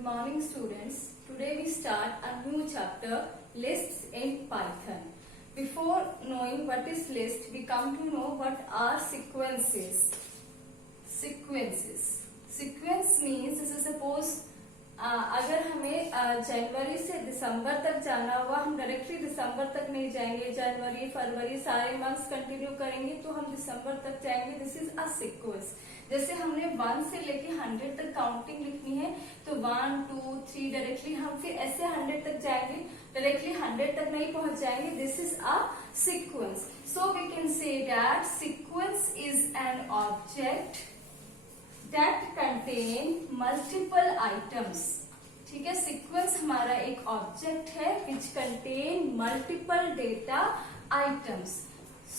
Good morning, students. Today we start a new chapter, lists in Python. Before knowing what is list, we come to know what are sequences. Sequence means, जैसे suppose अगर हमें जनवरी से दिसंबर तक जाना हुआ, हम directly दिसंबर तक नहीं जाएंगे, जनवरी फरवरी सारे मंथ्स कंटिन्यू करेंगे तो हम दिसंबर तक जाएंगे. This is a sequence. जैसे हमने 1 से लेके 100 तक काउंटिंग लिखनी है तो 1 2 3 डायरेक्टली हम फिर ऐसे 100 तक जाएंगे, डायरेक्टली 100 तक नहीं पहुंच जाएंगे. This is a sequence. So we can say that sequence is an object that contain multiple items. ठीक है, सीक्वेंस हमारा एक ऑब्जेक्ट है which contain multiple data items.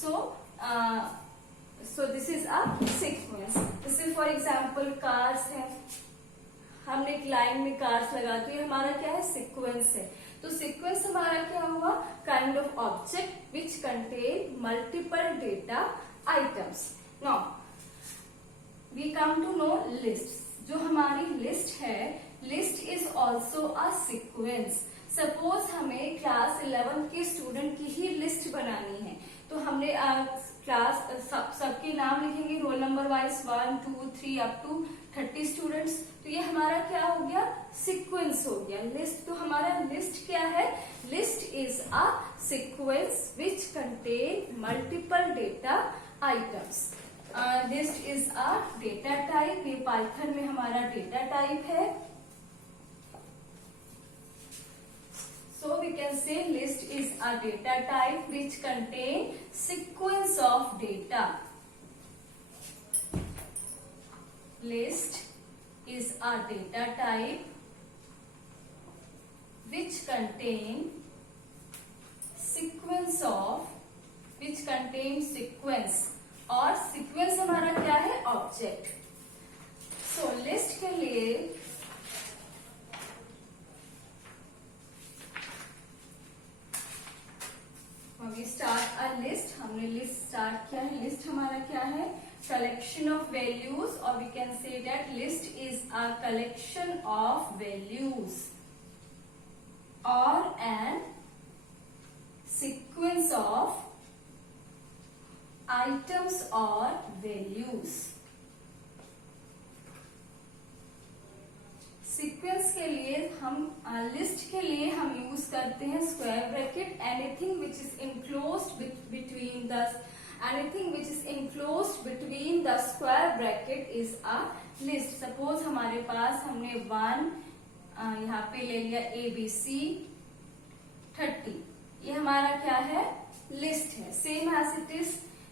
So this is a sequence. जैसे for example cars है, हमने एक line में कार्स लगा दी, हमारा क्या है, सीक्वेंस है. तो सीक्वेंस हमारा क्या हुआ, kind of object which contain multiple data items. Now we come to know lists. जो हमारी लिस्ट है, list is also a sequence. Suppose हमें क्लास 11 के स्टूडेंट की ही लिस्ट बनानी है तो हमने क्लास सबके नाम लिखेंगे roll number wise 1 2 3 up to 30 students. तो ये हमारा क्या हो गया, सीक्वेंस हो गया. लिस्ट, तो हमारा लिस्ट क्या है, list is a sequence which contain multiple data items. List is a data type. ये पाइथन में हमारा डेटा टाइप है. So we can say list is a data type which contain sequence of data. List is a data type which contain sequence of, which contain sequence, और sequence हमारा क्या है, object. So list के लिए we start a list. हमने list start किया है. List हमारा क्या है, कलेक्शन ऑफ वैल्यूज, और we can say that list is a collection of values और an sequence of items or values. Sequence के लिए हम लिस्ट के लिए हम यूज करते हैं square bracket. Anything which is enclosed between the, anything which is enclosed between the square bracket is a list. Suppose हमारे पास हमने 1 यहाँ पे ले लिया ABC 30. ये हमारा क्या है, लिस्ट है. Same as it is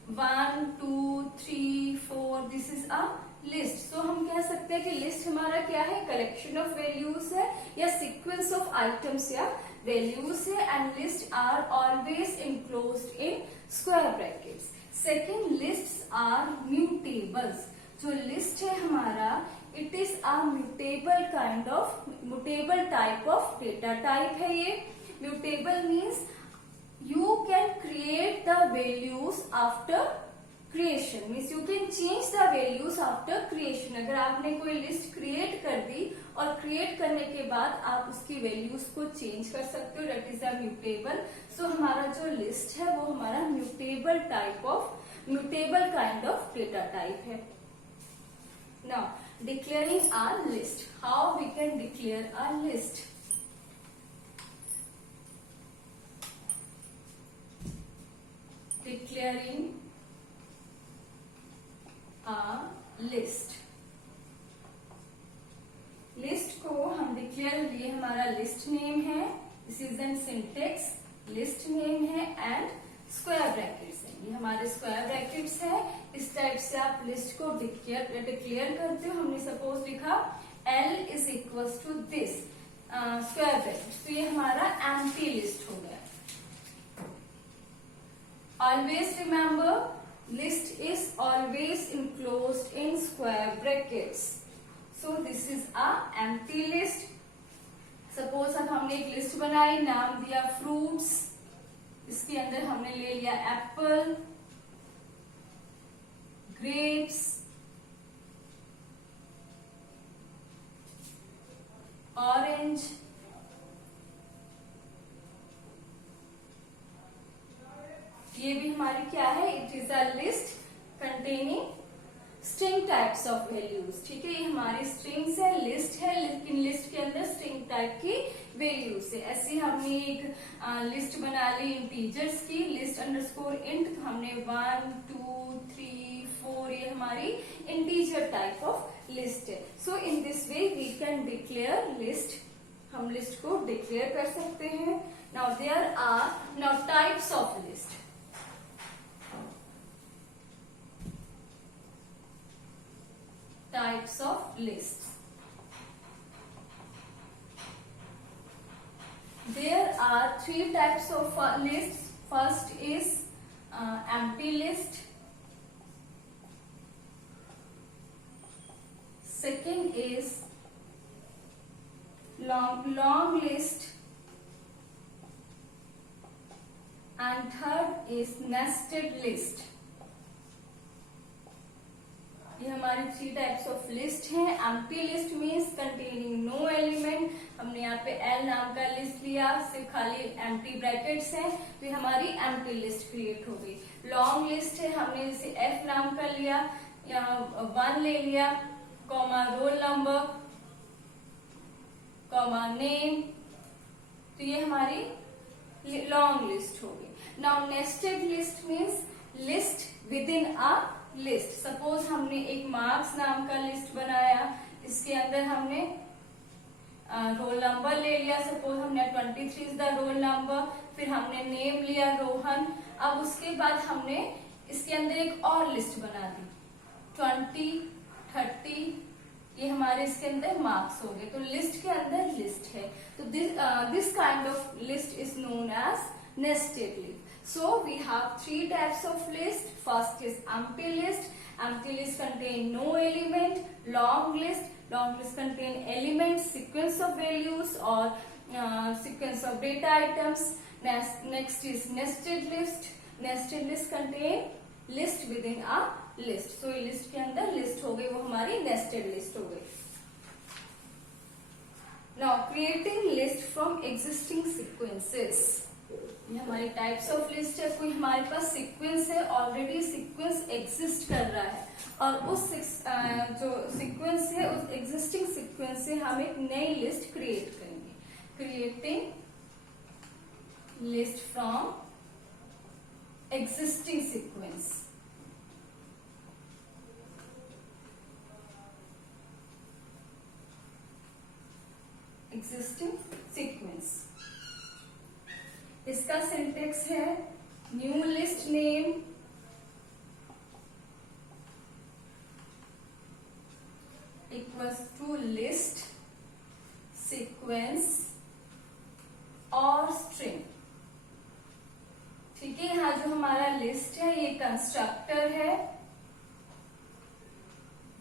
1 2 3 4. This is a list. So हम कह सकते हैं कि लिस्ट हमारा क्या है, कलेक्शन ऑफ वैल्यूज है या सीक्वेंस ऑफ आइटम्स या वैल्यूज है. And list are always enclosed in square brackets. Second, lists are mutables. जो लिस्ट है हमारा, it is a mutable kind of, mutable type of data type है. ये mutable means you can create the values after creation. means you can change the values after creation. अगर आपने कोई list create कर दी और create करने के बाद आप उसकी वैल्यूज को चेंज कर सकते हो, that is a mutable. So हमारा जो लिस्ट है वो हमारा mutable type of, mutable kind of data type है. Now declaring a list. How we can declare a list. Declaring a list. List को हम डिक्लेयर लिए, हमारा लिस्ट नेम है, this is an syntax, list name है and square brackets है. ये हमारे स्क्वायर ब्रैकेट्स है. इस टाइप से आप लिस्ट को डिक्लेयर करते हो. हमने सपोज लिखा L is equal to this square bracket, तो ये हमारा एम्प्टी लिस्ट हो गया. Always remember, list is always enclosed in square brackets. So this is a empty list. Suppose अब हमने एक लिस्ट बनाई, नाम दिया fruits. इसके अंदर हमने ले लिया apple, grapes, ऑरेंज, ये भी हमारी क्या है, it is a list containing string types of values. ठीक है, ये हमारी स्ट्रिंग्स है, लिस्ट है, लेकिन लिस्ट के अंदर स्ट्रिंग टाइप की वैल्यूज है। ऐसे हमने एक लिस्ट बना ली इंटीजर्स की, लिस्ट अंडरस्कोर इंट, तो हमने 1 2 3 4, ये हमारी इंटीजर टाइप ऑफ लिस्ट है। So in this way we can declare list, हम लिस्ट को डिक्लेयर कर सकते हैं। Now there are now types of list. Types of lists. There are 3 types of lists. First is empty list. Second is long list. And third is nested list. ये हमारी 3 types of list है। Empty list means containing no element, हमने यहाँ पे L नाम का list लिया, सिर्फ खाली एम्प्टी ब्रैकेट्स है, तो ये हमारी एम्प्टी लिस्ट क्रिएट हो गई। लॉन्ग लिस्ट है, हमने जैसे एफ नाम का लिया, यहाँ 1 ले लिया, comma roll number, comma name, तो ये हमारी लॉन्ग लिस्ट हो गई। Now nested list means list with in a list. Suppose हमने एक मार्क्स नाम का लिस्ट बनाया, इसके अंदर हमने रोल नंबर ले लिया, सपोज हमने 23 इज द रोल नंबर, फिर हमने नेम लिया रोहन। अब उसके बाद हमने इसके अंदर एक और लिस्ट बना दी 20 30, ये हमारे इसके अंदर मार्क्स हो गए, तो लिस्ट के अंदर लिस्ट है। तो this kind of list is known as nested list. So we have 3 types of list. First is empty list. Empty list contain no element. Long list. Long list contain elements, sequence of values or sequence of data items. Next is nested list. Nested list contain list within a list. So list के अंदर list हो गई, वो हमारी nested list हो गई। Now creating list from existing sequences. ये हमारी टाइप्स ऑफ लिस्ट है। कोई हमारे पास सीक्वेंस है, ऑलरेडी सीक्वेंस एग्जिस्ट कर रहा है, और उस जो सीक्वेंस है, उस एग्जिस्टिंग सीक्वेंस से हम एक नई लिस्ट क्रिएट करेंगे। Creating list from existing sequence. Existing sequence, इसका सिंटेक्स है new list name equals to list sequence और स्ट्रिंग। ठीक है, यहाँ जो हमारा लिस्ट है ये कंस्ट्रक्टर है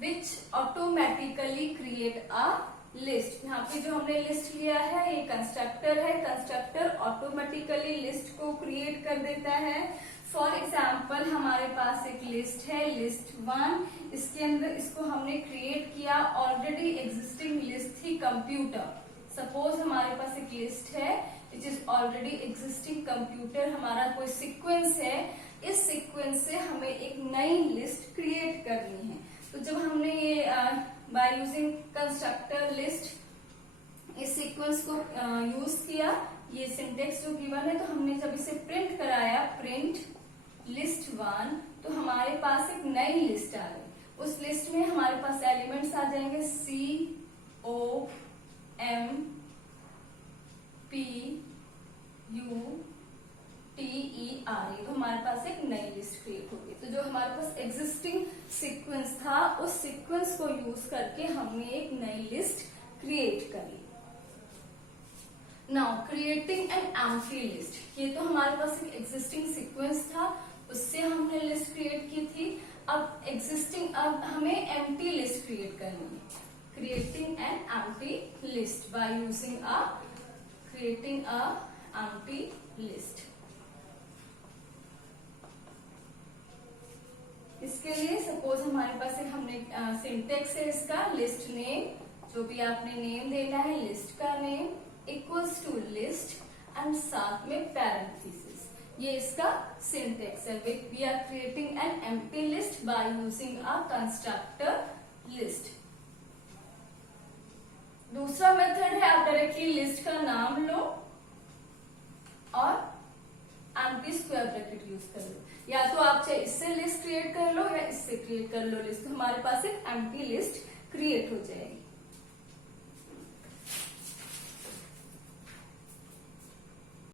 विच ऑटोमेटिकली क्रिएट अ लिस्ट। यहाँ पे जो हमने लिस्ट लिया है ये कंस्ट्रक्टर है, कंस्ट्रक्टर ऑटोमेटिकली लिस्ट को क्रिएट कर देता है। फॉर एग्जाम्पल हमारे पास एक लिस्ट है लिस्ट 1, इसके अंदर इसको हमने क्रिएट किया, ऑलरेडी एग्जिस्टिंग लिस्ट थी कंप्यूटर। सपोज हमारे पास एक लिस्ट है which is already existing computer, हमारा कोई सीक्वेंस है, इस सीक्वेंस से हमें एक नई लिस्ट क्रिएट करनी है। तो जब हमने ये बाय यूजिंग कंस्ट्रक्टर लिस्ट इस सीक्वेंस को यूज किया, ये सिंटेक्स जो गिवन है, तो हमने जब इसे प्रिंट कराया, प्रिंट लिस्ट 1, तो हमारे पास एक नई लिस्ट आ गई। उस लिस्ट में हमारे पास एलिमेंट्स आ जाएंगे COMPUTER, तो हमारे पास एक नई लिस्ट क्रिएट होगी। तो जो हमारे पास एग्जिस्टिंग सीक्वेंस था, उस सीक्वेंस को यूज करके हमने एक नई लिस्ट क्रिएट करी। Now creating an empty list, ये तो हमारे पास एक एग्जिस्टिंग सीक्वेंस था, उससे हमने लिस्ट क्रिएट की थी। अब हमें एम्प्टी लिस्ट क्रिएट करनी है। Creating an empty list by using creating a empty list. इसके लिए सपोज हमारे पास एक हमने सिंटेक्स है इसका लिस्ट नेम जो भी आपने नेम देना है लिस्ट का name equals to list and साथ में पैरेंथेसिस। ये इसका सिंटेक्स है। We are creating an empty list by using a constructor list. दूसरा मेथड है आप डायरेक्टली लिस्ट का नाम लो और एम्प्टी स्क्वायर ब्रैकेट यूज कर लो, या तो आप चाहे इससे लिस्ट क्रिएट कर लो या इससे क्रिएट कर लो लिस्ट, तो हमारे पास एक एम्प्टी लिस्ट क्रिएट हो जाएगी।